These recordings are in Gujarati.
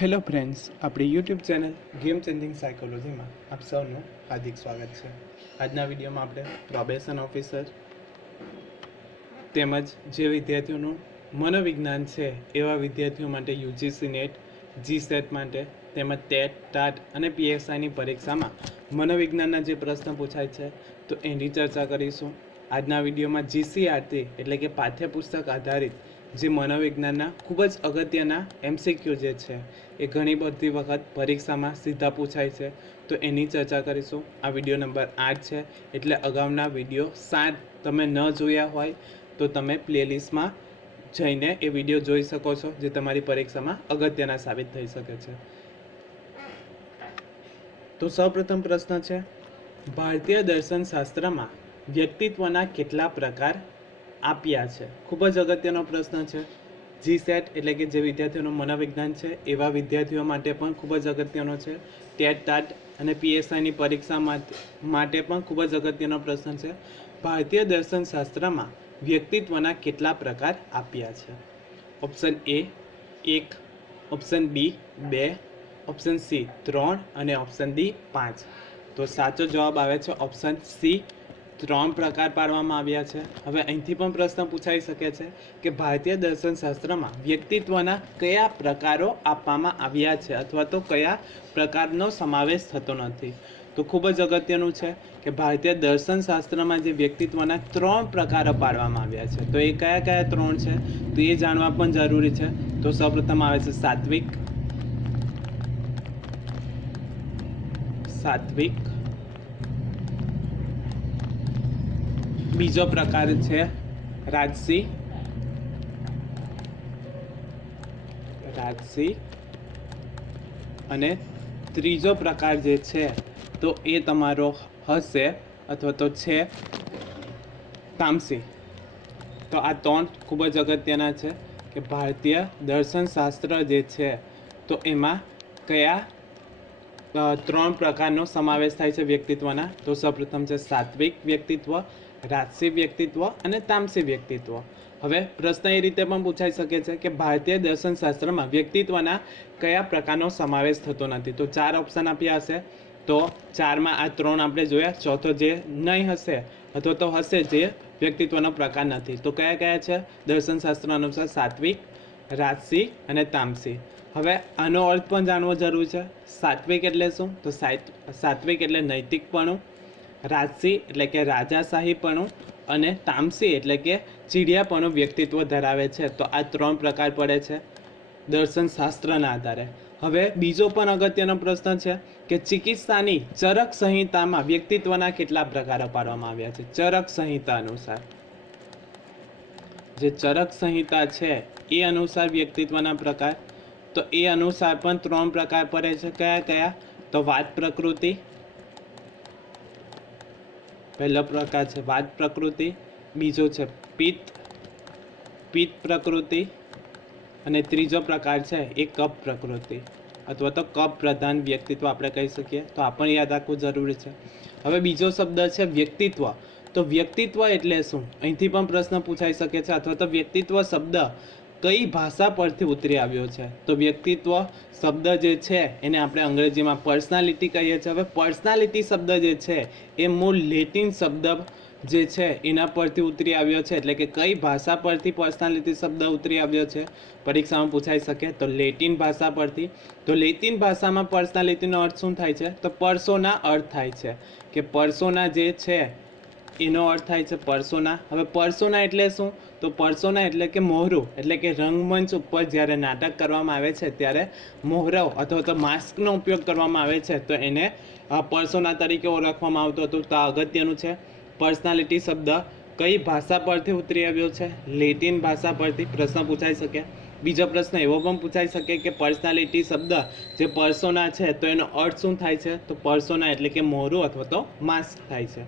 હેલો ફ્રેન્ડ્સ, આપણી યુટ્યુબ ચેનલ ગેમ ચેન્જિંગ સાયકોલોજીમાં આપ સૌનું હાર્દિક સ્વાગત છે. આજના વિડીયોમાં આપણે પ્રોબેશન ઓફિસર તેમજ જે વિદ્યાર્થીઓનું મનોવિજ્ઞાન છે એવા વિદ્યાર્થીઓ માટે યુજીસી નેટ, જીસેટ માટે તેમજ ટેટ, ટાટ અને પીએસઆઈની પરીક્ષામાં મનોવિજ્ઞાનના જે પ્રશ્ન પૂછાય છે તો એની ચર્ચા કરીશું. આજના વિડીયોમાં જીસીઆરટી એટલે કે પાઠ્યપુસ્તક આધારિત જે મનોવિજ્ઞાનના ખૂબ જ અગત્યના એમસીક્યુ જે છે એ ઘણી બધી વખત પરીક્ષામાં સીધા પૂછાય છે તો એની ચર્ચા કરીશું. આ વિડીયો નંબર 8 છે, એટલે અગાઉના વિડીયો 7 તમે ન જોયા હોય તો તમે પ્લેલિસ્ટમાં જઈને એ વિડીયો જોઈ શકો છો, જે તમારી પરીક્ષામાં અગત્યના સાબિત થઈ શકે છે. તો સૌપ્રથમ પ્રશ્ન છે, ભારતીય દર્શનશાસ્ત્રમાં વ્યક્તિત્વના કેટલા પ્રકાર આપ્યા છે? ખૂબ જ અગત્યનો પ્રશ્ન છે. જીસેટ એટલે કે જે વિદ્યાર્થીઓનું મનોવિજ્ઞાન છે એવા વિદ્યાર્થીઓ માટે પણ ખૂબ જ અગત્યનો છે. ટેટ, ટાટ અને પીએસઆઈની પરીક્ષા માટે પણ ખૂબ જ અગત્યનો પ્રશ્ન છે. ભારતીય દર્શનશાસ્ત્રમાં વ્યક્તિત્વના કેટલા પ્રકાર આપ્યા છે? Option A 1, option B 2, option C 3 અને ઓપ્શન ડી 5. તો સાચો જવાબ આવે છે ઓપ્શન સી, 3 પ્રકાર પાડવામાં આવ્યા છે. હવે અહીંથી પણ પ્રશ્ન પૂછાઈ શકે છે કે ભારતીય દર્શનશાસ્ત્રમાં વ્યક્તિત્વના કયા પ્રકારો આપવામાં આવ્યા છે અથવા તો કયા પ્રકારનો સમાવેશ થતો નથી? તો ખૂબ જ અગત્યનું છે કે ભારતીય દર્શનશાસ્ત્રમાં જે વ્યક્તિત્વના 3 પ્રકારો પાડવામાં આવ્યા છે તો એ કયા કયા 3 છે તો એ જાણવા પણ જરૂરી છે. તો સૌપ્રથમ આવે છે સાત્વિક, બીજો પ્રકાર છે રાજસી, અને ત્રીજો પ્રકાર જે છે તો એ તમારો હશે અથવા તો છે તામસી. તો આ 3 ખૂબ જ અગત્યના છે કે ભારતીય દર્શનશાસ્ત્ર જે છે તો એમાં કયા 3 પ્રકારનો સમાવેશ થાય છે વ્યક્તિત્વના? તો સૌપ્રથમ છે સાત્વિક વ્યક્તિત્વ, રાજસી વ્યક્તિત્વ અને તામસી વ્યક્તિત્વ. હવે પ્રશ્ન એ રીતે પણ પૂછાઈ શકે છે કે ભારતીય દર્શનશાસ્ત્રમાં વ્યક્તિત્વના કયા પ્રકારનો સમાવેશ થતો નથી? તો 4 ઓપ્શન આપ્યા હશે તો 4માં આ 3 આપણે જોયા, ચોથો જે નહીં હશે અથવા તો હશે જે વ્યક્તિત્વનો પ્રકાર નથી. તો કયા કયા છે દર્શનશાસ્ત્ર અનુસાર? સાત્વિક, રાજસી અને તામસી. હવે આનો અર્થ પણ જાણવો જરૂરી છે. સાત્વિક એટલે શું? તો સાત્વિક એટલે નૈતિકપણું, રાજસી એટલે કે રાજાશાહીપણું અને તામસી એટલે કે ચીડિયાપણું વ્યક્તિત્વ ધરાવે છે. તો આ 3 પ્રકાર પડે છે દર્શનશાસ્ત્રના આધારે. હવે બીજો પણ અગત્યનો પ્રશ્ન છે કે ચિકિત્સાની ચરક સંહિતામાં વ્યક્તિત્વના કેટલા પ્રકારો પાડવામાં આવ્યા છે? ચરક સંહિતા અનુસાર, જે ચરક સંહિતા છે એ અનુસાર વ્યક્તિત્વના પ્રકાર, તો એ અનુસાર પણ 3 પ્રકાર પડે છે. કયા કયા? તો વાત પ્રકૃતિ, પહેલો પ્રકાર છે વાત પ્રકૃતિ, બીજો છે પિત્ત પ્રકૃતિ અને ત્રીજો પ્રકાર છે એ કફ પ્રકૃતિ અથવા તો કફ પ્રધાન વ્યક્તિત્વ આપણે કહી શકીએ. તો આ પણ યાદ રાખવું જરૂરી છે. હવે બીજો શબ્દ છે વ્યક્તિત્વ. તો વ્યક્તિત્વ એટલે શું? અહીંથી પણ પ્રશ્ન પૂછાઈ શકે છે. અથવા તો વ્યક્તિત્વ શબ્દ કઈ ભાષા પરથી ઉતરી આવ્યો છે? તો વ્યક્તિત્વ શબ્દ જે છે એને આપણે અંગ્રેજીમાં પર્સનાલિટી કહીએ છીએ. હવે પર્સનાલિટી શબ્દ જે છે એ મૂળ લેટિન શબ્દ જે છે એના પરથી ઉતરી આવ્યો છે. એટલે કે કઈ ભાષા પરથી પર્સનાલિટી શબ્દ ઉતરી આવ્યો છે પરીક્ષામાં પૂછાઈ શકે? તો લેટિન ભાષા પરથી. તો લેટિન ભાષામાં પર્સનાલિટીનો અર્થ શું થાય છે? તો પર્સોના અર્થ થાય છે કે પર્સોના જે છે એનો અર્થ થાય છે પર્સોના. હવે પર્સોના એટલે શું? તો પર્સોના એટલે કે મોહરું, એટલે કે રંગમંચ ઉપર જ્યારે નાટક કરવામાં આવે છે ત્યારે મોહરાઓ અથવા તો માસ્કનો ઉપયોગ કરવામાં આવે છે તો એને પર્સોના તરીકે ઓળખવામાં આવતો હતો. તો આ અગત્યનું છે. પર્સનાલિટી શબ્દ કઈ ભાષા પરથી ઉતરી આવ્યો છે? લેટિન ભાષા પરથી. પ્રશ્ન પૂછાઈ શકે. બીજો પ્રશ્ન એવો પણ પૂછાઈ શકે કે પર્સનાલિટી શબ્દ જે પર્સોના છે તો એનો અર્થ શું થાય છે? તો પર્સોના એટલે કે મોહરું અથવા તો માસ્ક થાય છે.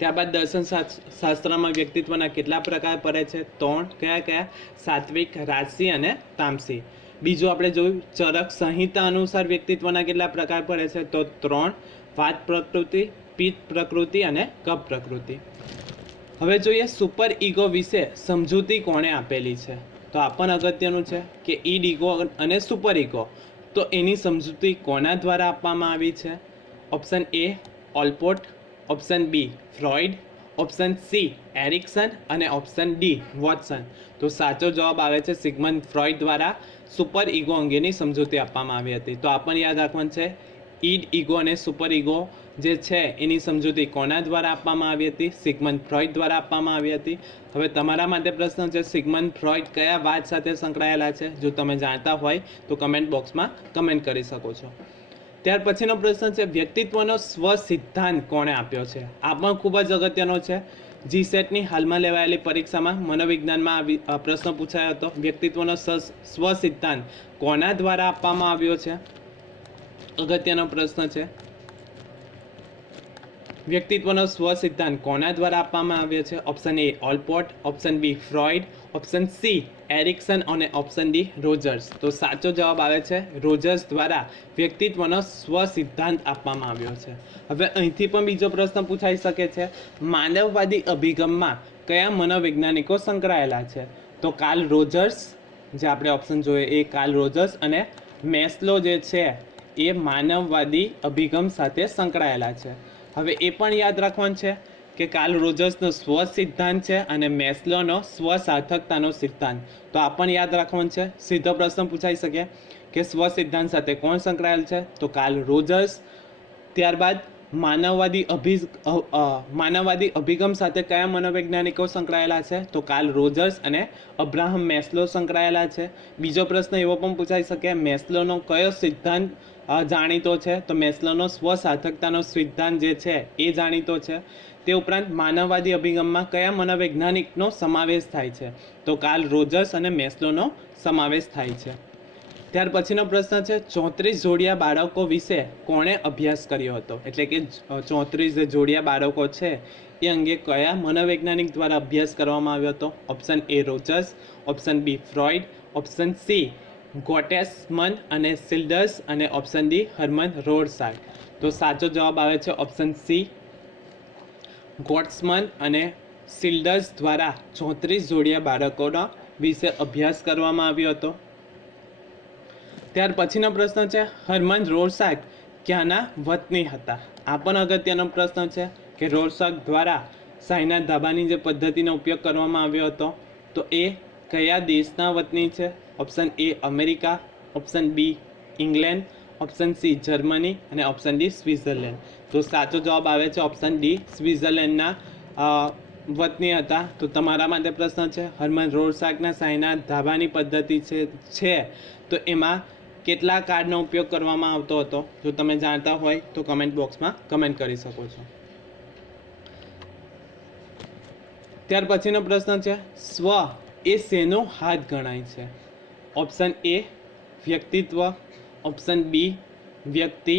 ત્યારબાદ દર્શનશાસ્ત્રમાં વ્યક્તિત્વના કેટલા પ્રકાર પડે છે? 3. કયા કયા? સાત્વિક, રાજસી અને તામસી. બીજું આપણે જોયું ચરક સંહિતા અનુસાર વ્યક્તિત્વના કેટલા પ્રકાર પડે છે? તો 3. વાત પ્રકૃતિ, પિત્ત પ્રકૃતિ અને કફ પ્રકૃતિ. હવે જોઈએ સુપર ઈગો વિશે સમજૂતી કોણે આપેલી છે? તો આ પણ અગત્યનું છે કે ઈડ ઈગો અને સુપર ઈગો તો એની સમજૂતી કોના દ્વારા આપવામાં આવી છે? Option A Allport, option B Freud, option C Erikson અને ઓપ્શન ડી વોટસન. તો સાચો જવાબ આવે છે સિગમન્ડ ફ્રોઇડ દ્વારા સુપર ઈગો અંગેની સમજૂતી આપવામાં આવી હતી. તો આ પણ યાદ રાખવાનું છે, ઈડ ઈગો અને સુપર ઈગો જે છે એની સમજૂતી કોના દ્વારા આપવામાં આવી હતી? સિગમન્ડ ફ્રોઇડ દ્વારા આપવામાં આવી હતી. હવે તમારા માટે પ્રશ્ન છે, સિગમન્ડ ફ્રોઇડ કયા વાત સાથે સંકળાયેલા છે? જો તમે જાણતા હોય તો કમેન્ટ બોક્સમાં કમેન્ટ કરી શકો છો. ત્યાર પછીનો પ્રશ્ન છે, વ્યક્તિત્વનો સ્વ સિદ્ધાંત કોણે આપ્યો છે? આ પણ ખૂબ જ અગત્યનો છે. જીસેટની હાલમાં લેવાયેલી પરીક્ષામાં મનોવિજ્ઞાનમાં પ્રશ્ન પૂછાયો હતો. વ્યક્તિત્વનો સ્વ સિદ્ધાંત કોના દ્વારા આપવામાં આવ્યો છે? અગત્યનો પ્રશ્ન છે. વ્યક્તિત્વનો સ્વ સિદ્ધાંત કોના દ્વારા આપવામાં આવ્યો છે? Option A Allport, option B Freud, option C Erikson અને ઓપ્શન ડી રોજર્સ. તો સાચો જવાબ આવે છે રોજર્સ દ્વારા વ્યક્તિત્વનો સ્વ સિદ્ધાંત આપવામાં આવ્યો છે. હવે અહીંથી પણ બીજો પ્રશ્ન પૂછાઈ શકે છે, માનવવાદી અભિગમમાં કયા મનોવૈજ્ઞાનિકો સંકળાયેલા છે? તો કાર્લ રોજર્સ, જે આપણે ઓપ્શન જોઈએ એ કાર્લ રોજર્સ, અને મેસ્લો જે છે એ માનવવાદી અભિગમ સાથે સંકળાયેલા છે. હવે એ પણ યાદ રાખવાનું છે કે કાર્લ રોજર્સનો સ્વ સિદ્ધાંત છે અને મેસ્લોનો સ્વ સાર્થકતાનો સિદ્ધાંત. તો આ પણ યાદ રાખવાનું છે. સીધો પ્રશ્ન પૂછાઈ શકે કે સ્વ સિદ્ધાંત સાથે કોણ સંકળાયેલ છે? તો કાર્લ રોજર્સ. ત્યારબાદ માનવવાદી અભિગમ સાથે કયા મનોવૈજ્ઞાનિકો સંકળાયેલા છે? તો કાર્લ રોજર્સ અને અબ્રાહમ મેસ્લો સંકળાયેલા છે. બીજો પ્રશ્ન એવો પણ પૂછાઈ શકે, મેસ્લોનો કયો સિદ્ધાંત જાણીતો છે? તો મેસ્લોનો સ્વ સાર્થકતાનો સિદ્ધાંત જે છે એ જાણીતો છે. તે ઉપરાંત માનવવાદી અભિગમમાં કયા મનોવૈજ્ઞાનિકનો સમાવેશ થાય છે? તો કાર્લ રોજર્સ અને મેસ્લોનો સમાવેશ થાય છે. ત્યાર પછીનો પ્રશ્ન છે, 34 જોડિયા બાળકો વિશે કોણે અભ્યાસ કર્યો હતો? એટલે કે 34 જે જોડિયા બાળકો છે એ અંગે કયા મનોવૈજ્ઞાનિક દ્વારા અભ્યાસ કરવામાં આવ્યો હતો? Option A Rogers, option B Freud, option C Gottesman અને સિલ્ડર્સ અને ઓપ્શન ડી હર્મન રોડસાર્ડ. તો સાચો જવાબ આવે છે ઓપ્શન સી ગોટ્સમન અને સિલ્ડર્સ દ્વારા 34 જોડિયા બાળકોના વિશે અભ્યાસ કરવામાં આવ્યો હતો. ત્યાર પછીનો પ્રશ્ન છે, હર્મન રોડસાર્ડ ક્યાંના વતની હતા? આ પણ અગત્યનો પ્રશ્ન છે કે રોડસાર્ડ દ્વારા શાહીના ધાબાની જે પદ્ધતિનો ઉપયોગ કરવામાં આવ્યો હતો તો એ કયા દેશના વતની છે? Option A America, option B England, option C Germany અને ઓપ્શન ડી સ્વિટ્ઝરલેન્ડ. તો સાચો જવાબ આવે છે ઓપ્શન ડી સ્વિટ્ઝરલેન્ડના વતની હતા. તો તમારા માટે પ્રશ્ન છે, હર્મન રોડસાર્ડના શાહીના ધાબાની પદ્ધતિ છે તો એમાં કેટલા કાર્ડનો ઉપયોગ કરવામાં આવતો હતો? જો તમે જાણતા હોય તો કમેન્ટ બોક્સમાં કમેન્ટ કરી શકો છો. ત્યાર પછીનો પ્રશ્ન છે, સ્વ એ શેનો હાથ ગણાય છે? ઓપ્શન એ વ્યક્તિત્વ, ઓપ્શન બી વ્યક્તિ,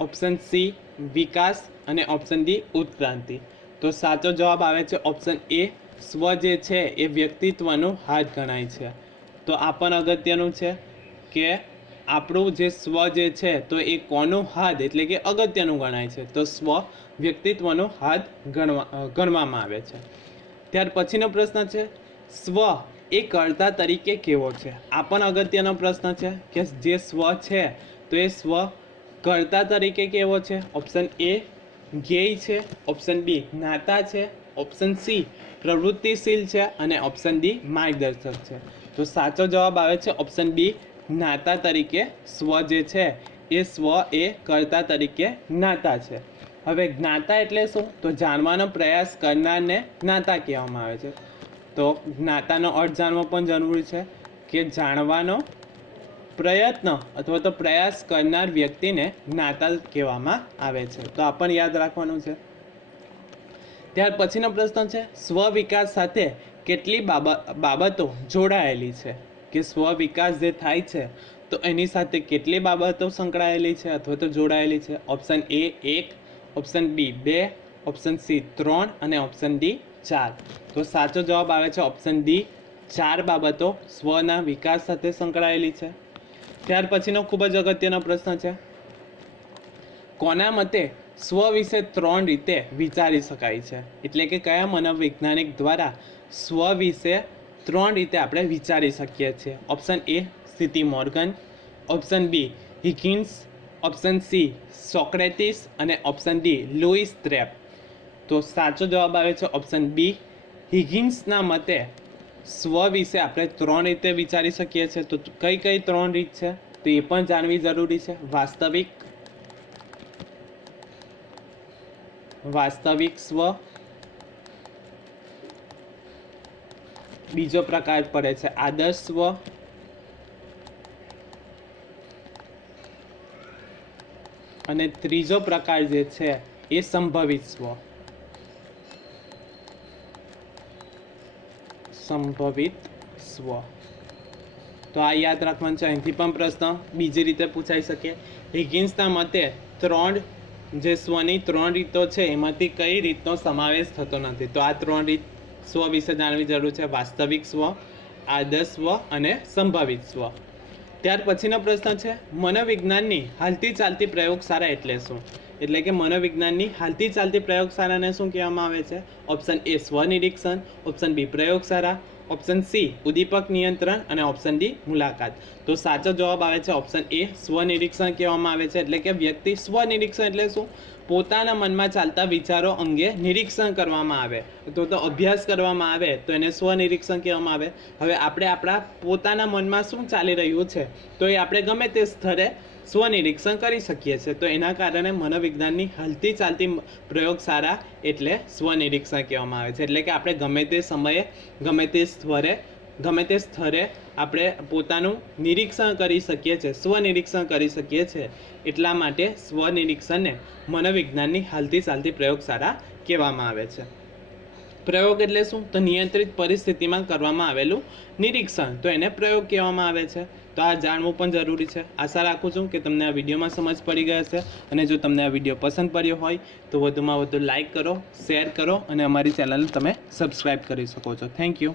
ઓપ્શન સી વિકાસ અને ઓપ્શન ડી ઉત્ક્રાંતિ. તો સાચો જવાબ આવે છે ઓપ્શન એ સ્વ જે છે એ વ્યક્તિત્વનો હાથ ગણાય છે. તો આ પણ અગત્યનું છે કે આપણું જે સ્વ જે છે તો એ કોનું હાથ એટલે કે અગત્યનું ગણાય છે? તો સ્વ વ્યક્તિત્વનો હાથ ગણવામાં આવે છે. ત્યાર પછીનો પ્રશ્ન છે, સ્વ એ કર્તા તરીકે કેવો છે? આ પણ અગત્યનો પ્રશ્ન છે કે જે સ્વ છે તો એ સ્વ કર્તા તરીકે કેવો છે? ઓપ્શન એ જ્ઞેય છે, ઓપ્શન બી જ્ઞાતા છે, ઓપ્શન સી પ્રવૃત્તિશીલ છે અને ઓપ્શન ડી માર્ગદર્શક છે. તો સાચો જવાબ આવે છે ઓપ્શન બી જ્ઞાતા તરીકે સ્વ જે છે એ સ્વ એ કર્તા તરીકે જ્ઞાતા છે. હવે જ્ઞાતા એટલે શું? તો જાણવાનો પ્રયાસ કરનારને જ્ઞાતા કહેવામાં આવે છે. તો જ્ઞાતાનો અર્થ જાણવો પણ જરૂરી છે કે જાણવાનો પ્રયત્ન અથવા તો પ્રયાસ કરનાર વ્યક્તિને જ્ઞાતા કહેવામાં આવે છે. તો આ પણ યાદ રાખવાનું છે. ત્યાર પછીનો પ્રશ્ન છે, સ્વ વિકાસ સાથે કેટલી બાબતો જોડાયેલી છે? કે સ્વ વિકાસ જે થાય છે તો એની સાથે કેટલી બાબતો સંકળાયેલી છે અથવા તો જોડાયેલી છે? Option A 1, option B 2, option C 3 અને ઓપ્શન ડી 4. તો સાચો જવાબ આવે છે ઓપ્શન ડી 4 બાબતો સ્વના વિકાસ સાથે સંકળાયેલી છે. ત્યાર પછીનો ખૂબ જ અગત્યનો પ્રશ્ન છે, કોના મતે સ્વ વિશે 3 રીતે વિચારી શકાય છે? એટલે કે કયા મનોવૈજ્ઞાનિક દ્વારા સ્વ વિશે ત્રણ રીતે આપણે વિચારી શકીએ છીએ. Option A CT Morgan, option B Higgins, option C Socrates અને ઓપ્શન ડી લુઈસ ટ્રેપ. તો સાચો જવાબ આવે છે ઓપ્શન બી. હિગિન્સના મતે સ્વ વિશે આપણે ત્રણ રીતે વિચારી શકીએ છીએ. તો કઈ કઈ ત્રણ રીત છે તો એ પણ જાણવી જરૂરી છે. વાસ્તવિક સ્વ, બીજો પ્રકાર પડે છે આદર્શ સ્વ, અને ત્રીજો પ્રકાર જે છે એ સંભવિત સ્વ. તો આ યાદ રાખવાનું છે. અહીંથી પણ પ્રશ્ન બીજી રીતે પૂછાઈ શકે. હિગિન્સના મતે ત્રણ જે સ્વની ત્રણ રીતો છે એમાંથી કઈ રીતનો સમાવેશ થતો નથી. તો આ ત્રણ રીત સ્વ વિશે જાણવી જરૂર છે. વાસ્તવિક સ્વ, આદર્શ સ્વ અને સંભવિત સ્વ. ત્યાર પછીનો પ્રશ્ન છે મનોવિજ્ઞાનની હાલતી ચાલતી પ્રયોગશાળા એટલે શું? એટલે કે મનોવિજ્ઞાનની હાલતી ચાલતી પ્રયોગશાળાને શું કહેવામાં આવે છે? ઓપ્શન એ સ્વનિરીક્ષણ, ઓપ્શન બી પ્રયોગશાળા, ઓપ્શન સી ઉદ્દીપક નિયંત્રણ અને ઓપ્શન ડી મુલાકાત. તો સાચો જવાબ આવે છે ઓપ્શન એ સ્વનિરીક્ષણ કહેવામાં આવે છે. એટલે કે વ્યક્તિ સ્વનિરીક્ષણ એટલે શું? પોતાના મનમાં ચાલતા વિચારો અંગે નિરીક્ષણ કરવામાં આવે, તો અભ્યાસ કરવામાં આવે તો એને સ્વનિરીક્ષણ કહેવામાં આવે. હવે આપણે આપણા પોતાના મનમાં શું ચાલી રહ્યું છે તો એ આપણે ગમે તે સ્થળે સ્વનિરીક્ષણ કરી શકીએ છીએ. તો એના કારણે મનોવિજ્ઞાનની હાલતી ચાલતી પ્રયોગશાળા એટલે સ્વનિરીક્ષણ કહેવામાં આવે છે. એટલે કે આપણે ગમે તે સમયે ગમે તે સ્થળે આપણે પોતાનું નિરીક્ષણ કરી શકીએ છીએ, સ્વનિરીક્ષણ કરી શકીએ છીએ. એટલા માટે સ્વનિરીક્ષણને મનોવિજ્ઞાનની હાલતી ચાલતી પ્રયોગશાળા કહેવામાં આવે છે. પ્રયોગ એટલે શું? તો નિયંત્રિત પરિસ્થિતિમાં કરવામાં આવેલું નિરીક્ષણ, તો એને પ્રયોગ કહેવામાં આવે છે. તો આ જાણવું પણ જરૂરી છે. આશા રાખું છું કે તમને આ વિડીયોમાં સમજ પડી ગઈ હશે. અને જો તમને આ વિડીયો પસંદ પડ્યો હોય તો વધુમાં વધુ લાઈક કરો, શેર કરો અને અમારી ચેનલને તમે સબસ્ક્રાઈબ કરી શકો છો. Thank you.